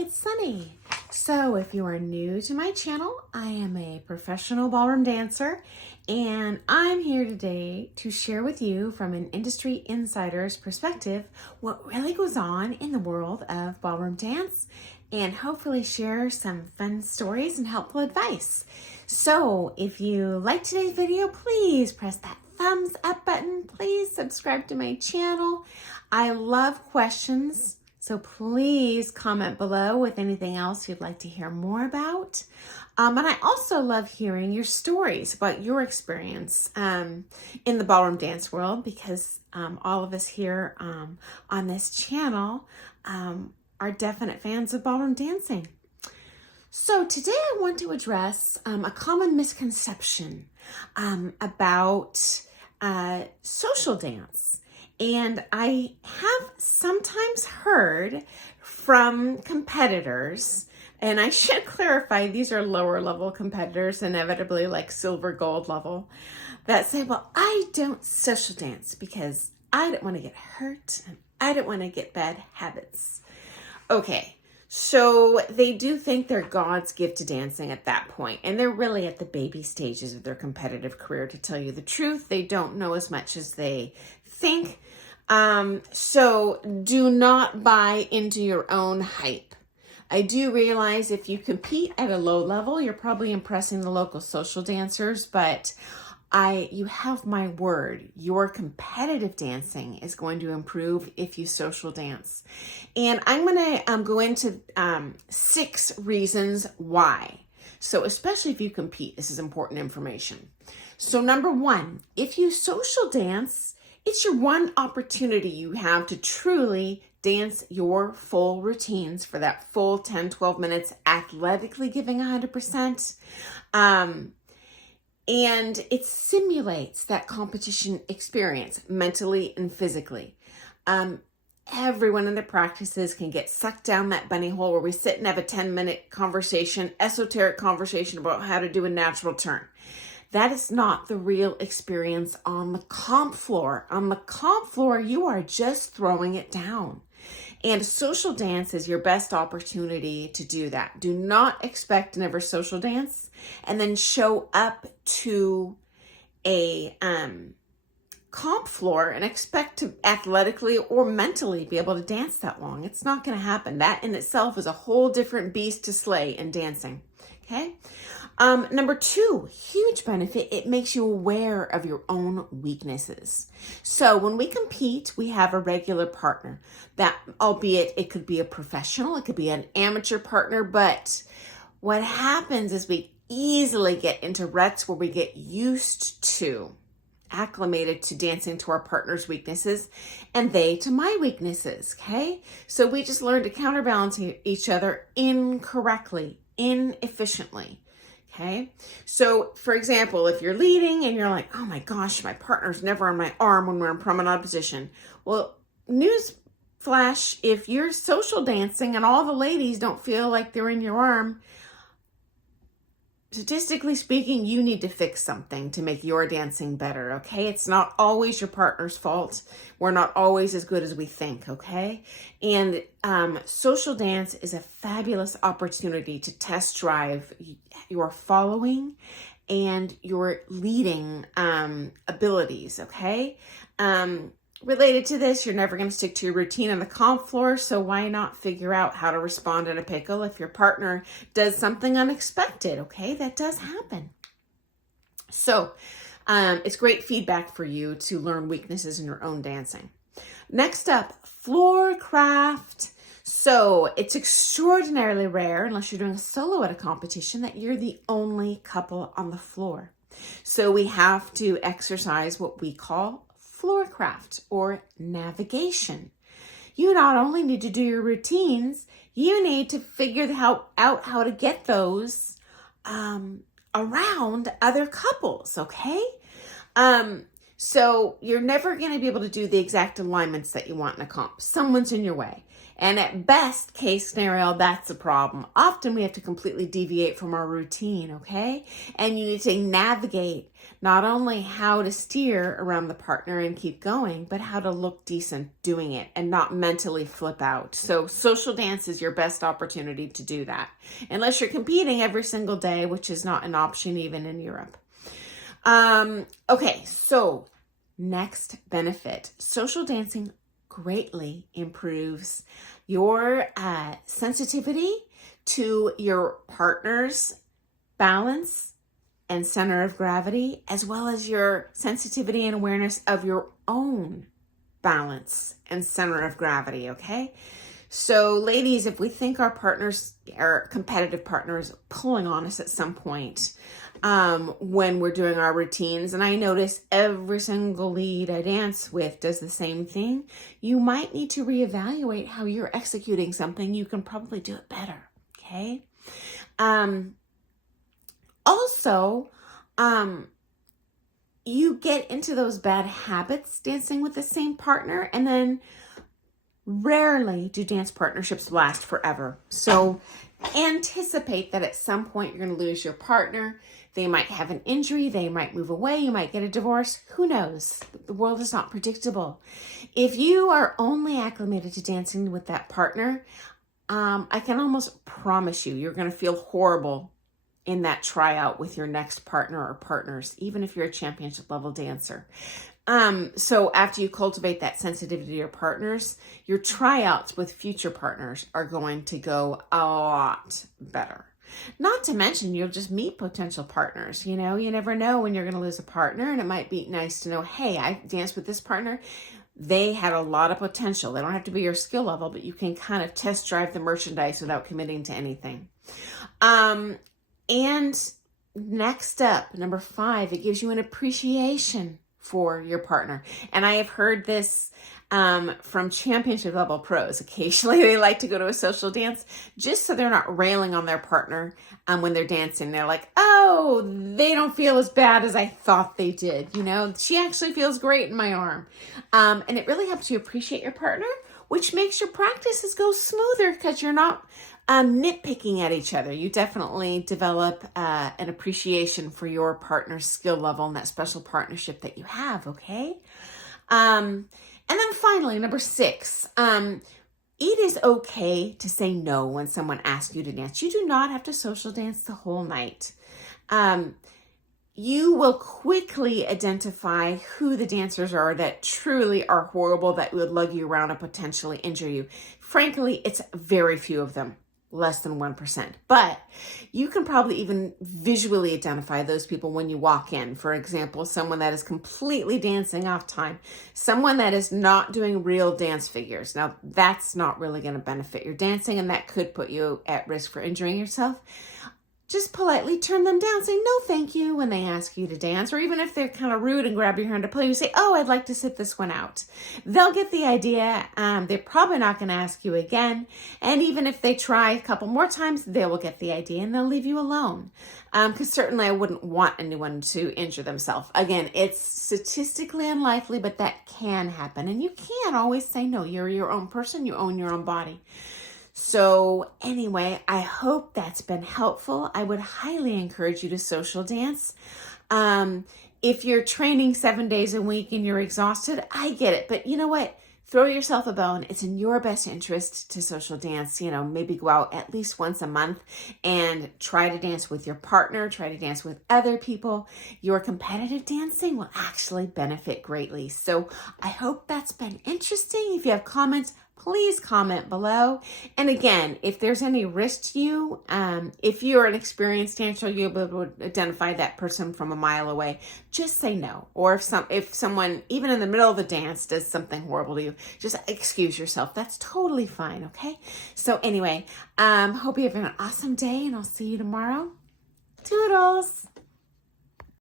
Hi, it's Sunny. So if you are new to my channel, I am a professional ballroom dancer, and I'm here today to share with you from an industry insider's perspective what really goes on in the world of ballroom dance, and hopefully share some fun stories and helpful advice. So if you like today's video, please press that thumbs up button. Please subscribe to my channel. I love questions, so please comment below with anything else you'd like to hear more about. And I also love hearing your stories about your experience in the ballroom dance world, because all of us here on this channel are definite fans of ballroom dancing. So today I want to address a common misconception about social dance. And I have sometimes heard from competitors, and I should clarify, these are lower level competitors, inevitably like silver, gold level, that say, well, I don't social dance because I don't want to get hurt and I don't want to get bad habits. Okay, so they do think they're God's gift to dancing at that point, and they're really at the baby stages of their competitive career, to tell you the truth. They don't know as much as they think. So do not buy into your own hype. I do realize if you compete at a low level, you're probably impressing the local social dancers, but you have my word, your competitive dancing is going to improve if you social dance. And I'm going to go into 6 reasons why. So especially if you compete, this is important information. So number 1, if you social dance, it's your one opportunity you have to truly dance your full routines for that full 10, 12 minutes, athletically giving 100%. And it simulates that competition experience mentally and physically. Everyone in their practices can get sucked down that bunny hole where we sit and have a 10-minute conversation, esoteric conversation about how to do a natural turn. That is not the real experience on the comp floor. On the comp floor, you are just throwing it down. And social dance is your best opportunity to do that. Do not expect to never social dance and then show up to a comp floor and expect to athletically or mentally be able to dance that long. It's not going to happen. That in itself is a whole different beast to slay in dancing. Okay. Number 2, huge benefit, it makes you aware of your own weaknesses. So when we compete, we have a regular partner that, albeit it could be a professional, it could be an amateur partner, but what happens is we easily get into ruts where we get used to, acclimated to dancing to our partner's weaknesses and they to my weaknesses, okay? So we just learn to counterbalance each other incorrectly, inefficiently. Okay, so for example, if you're leading and you're like, oh my gosh, my partner's never on my arm when we're in promenade position. Well, news flash, if you're social dancing and all the ladies don't feel like they're in your arm, statistically speaking, you need to fix something to make your dancing better, okay? It's not always your partner's fault. We're not always as good as we think, okay? And social dance is a fabulous opportunity to test drive your following and your leading abilities, okay? Related to this, you're never going to stick to your routine on the comp floor, so why not figure out how to respond in a pickle if your partner does something unexpected, okay? That does happen. So it's great feedback for you to learn weaknesses in your own dancing. Next up, floor craft. So it's extraordinarily rare, unless you're doing a solo at a competition, that you're the only couple on the floor. So we have to exercise what we call floor craft or navigation. You not only need to do your routines, you need to figure out how to get those around other couples, okay? So you're never going to be able to do the exact alignments that you want in a comp. Someone's in your way. And at best case scenario, that's a problem. Often we have to completely deviate from our routine, okay? And you need to navigate not only how to steer around the partner and keep going, but how to look decent doing it and not mentally flip out. So social dance is your best opportunity to do that, unless you're competing every single day, which is not an option even in Europe. Okay, so next benefit, social dancing greatly improves your sensitivity to your partner's balance and center of gravity, as well as your sensitivity and awareness of your own balance and center of gravity, okay? So ladies, if we think our partners, our competitive partners, pulling on us at some point when we're doing our routines, and I notice every single lead I dance with does the same thing, you might need to reevaluate how you're executing something. You can probably do it better, okay? Also, you get into those bad habits dancing with the same partner, and then rarely do dance partnerships last forever. So anticipate that at some point you're going to lose your partner. They might have an injury, they might move away, you might get a divorce. Who knows? The world is not predictable. If you are only acclimated to dancing with that partner, I can almost promise you, you're going to feel horrible in that tryout with your next partner or partners, even if you're a championship level dancer. So after you cultivate that sensitivity to your partners, your tryouts with future partners are going to go a lot better. Not to mention, you'll just meet potential partners. You know, you never know when you're going to lose a partner, and it might be nice to know, hey, I danced with this partner. They had a lot of potential. They don't have to be your skill level, but you can kind of test drive the merchandise without committing to anything. And next up, number 5, it gives you an appreciation for your partner. And I have heard this from championship level pros. Occasionally they like to go to a social dance just so they're not railing on their partner when they're dancing. They're like, oh, they don't feel as bad as I thought they did. You know, she actually feels great in my arm. And it really helps you appreciate your partner, which makes your practices go smoother because you're not nitpicking at each other. You definitely develop an appreciation for your partner's skill level and that special partnership that you have, okay? And then finally, number 6, it is okay to say no when someone asks you to dance. You do not have to social dance the whole night. You will quickly identify who the dancers are that truly are horrible, that would lug you around and potentially injure you. Frankly, it's very few of them. Less than 1%. But you can probably even visually identify those people when you walk in. For example, someone that is completely dancing off time, someone that is not doing real dance figures. Now, that's not really going to benefit your dancing, and that could put you at risk for injuring yourself. Just politely turn them down. Say no thank you when they ask you to dance, or even if they're kind of rude and grab your hand to play, you say, oh, I'd like to sit this one out. They'll get the idea. They're probably not going to ask you again. And even if they try a couple more times, they will get the idea and they'll leave you alone. Because certainly I wouldn't want anyone to injure themselves. Again, it's statistically unlikely, but that can happen. And you can't always say no. You're your own person. You own your own body. So anyway, I hope that's been helpful. I would highly encourage you to social dance. If you're training 7 days a week and you're exhausted, I get it. But you know what? Throw yourself a bone. It's in your best interest to social dance. You know, maybe go out at least once a month and try to dance with your partner. Try to dance with other people. Your competitive dancing will actually benefit greatly. So I hope that's been interesting. If you have comments, please comment below. And again, if there's any risk to you, if you're an experienced dancer, you'll be able to identify that person from a mile away. Just say no. Or if someone, even in the middle of the dance, does something horrible to you, just excuse yourself. That's totally fine, okay? So anyway, hope you have an awesome day, and I'll see you tomorrow. Toodles!